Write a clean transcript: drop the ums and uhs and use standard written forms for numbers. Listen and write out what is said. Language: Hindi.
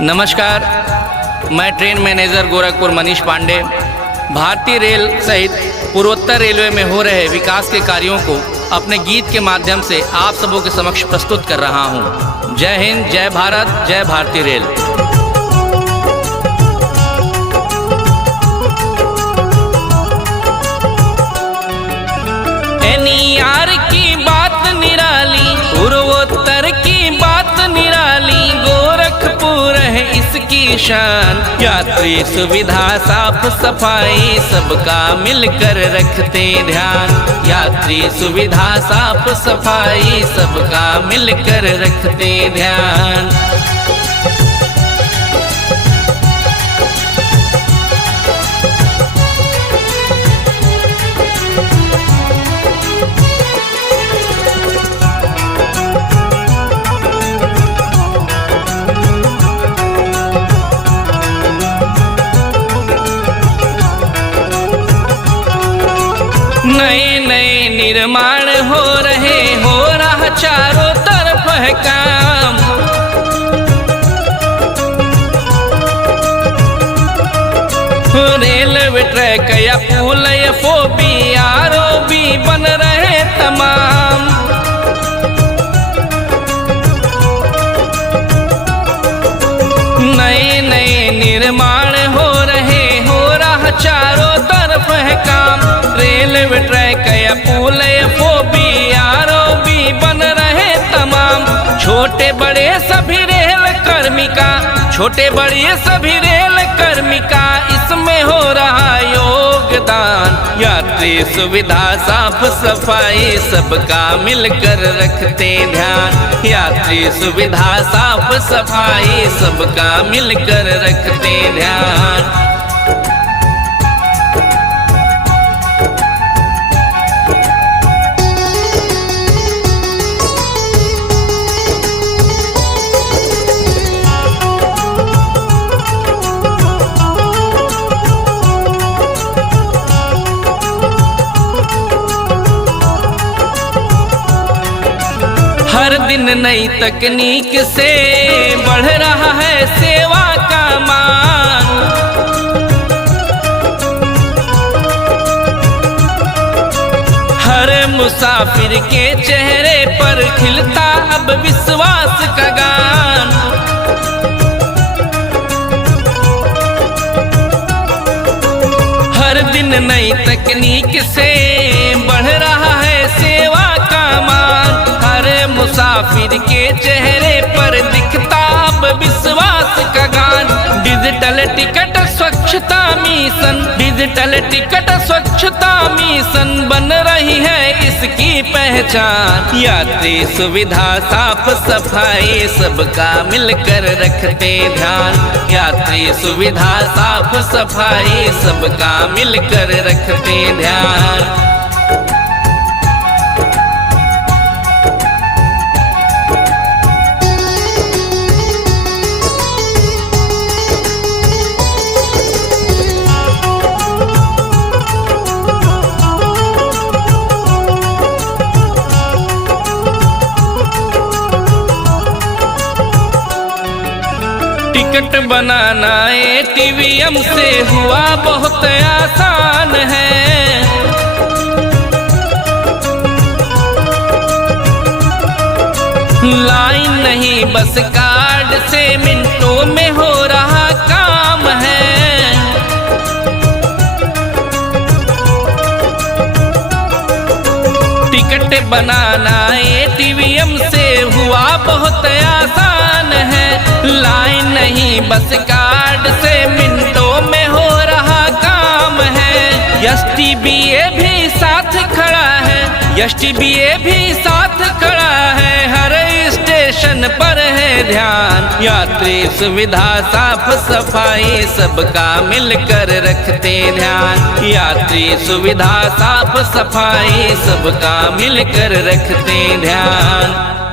नमस्कार, मैं ट्रेन मैनेजर गोरखपुर मनीष पांडे भारतीय रेल सहित पूर्वोत्तर रेलवे में हो रहे विकास के कार्यों को अपने गीत के माध्यम से आप सबों के समक्ष प्रस्तुत कर रहा हूं। जय हिंद, जय भारत, जय भारतीय रेल। एनईआर की बात निराली, पूर्वोत्तर की बात निराली, गोरखपुर है इसकी शान। यात्री सुविधा, साफ सफाई सबका मिलकर रखते ध्यान। यात्री सुविधा, साफ सफाई सबका मिलकर रखते ध्यान। नए नए निर्माण हो रहा चारों तरफ है काम। रेलवे ट्रैक या पुल या FOB बन रहे तमाम। नए नए निर्माण हो रहा चारों तरफ है काम। रेलवे ट्रैक या पुल या FOB बन रहे तमाम। छोटे बड़े सभी रेल कर्मिका, छोटे बड़े सभी रेल कर्मिका इसमें हो रहा योगदान। यात्री सुविधा, साफ सफाई सबका मिलकर रखते ध्यान। यात्री सुविधा, साफ सफाई सबका मिलकर रखते ध्यान। हर दिन नई तकनीक से बढ़ रहा है सेवा का मान। हर मुसाफिर के चेहरे पर खिलता अब विश्वास का गान। हर दिन नई तकनीक से बढ़ रहा है सेवा का मान। मुसाफिर के चेहरे पर दिखता अब विश्वास का गान। डिजिटल टिकट स्वच्छता मिशन, डिजिटल टिकट स्वच्छता मिशन बन रही है इसकी पहचान। यात्री सुविधा, साफ सफाई सबका मिलकर रखते ध्यान। यात्री सुविधा, साफ सफाई सबका मिलकर रखते ध्यान। टिकट बनाना ATM से हुआ बहुत आसान है। लाइन नहीं बस कार्ड से मिनटों में हो रहा काम है। टिकट बनाना ATM से हुआ बहुत आसान है। लाइन नहीं बस कार्ड से मिनटों में हो रहा काम है। STBA भी साथ खड़ा है, STBA भी साथ खड़ा है। हर स्टेशन पर है ध्यान। यात्री सुविधा, साफ सफाई सबका मिलकर रखते ध्यान। यात्री सुविधा, साफ सफाई सबका मिलकर रखते ध्यान।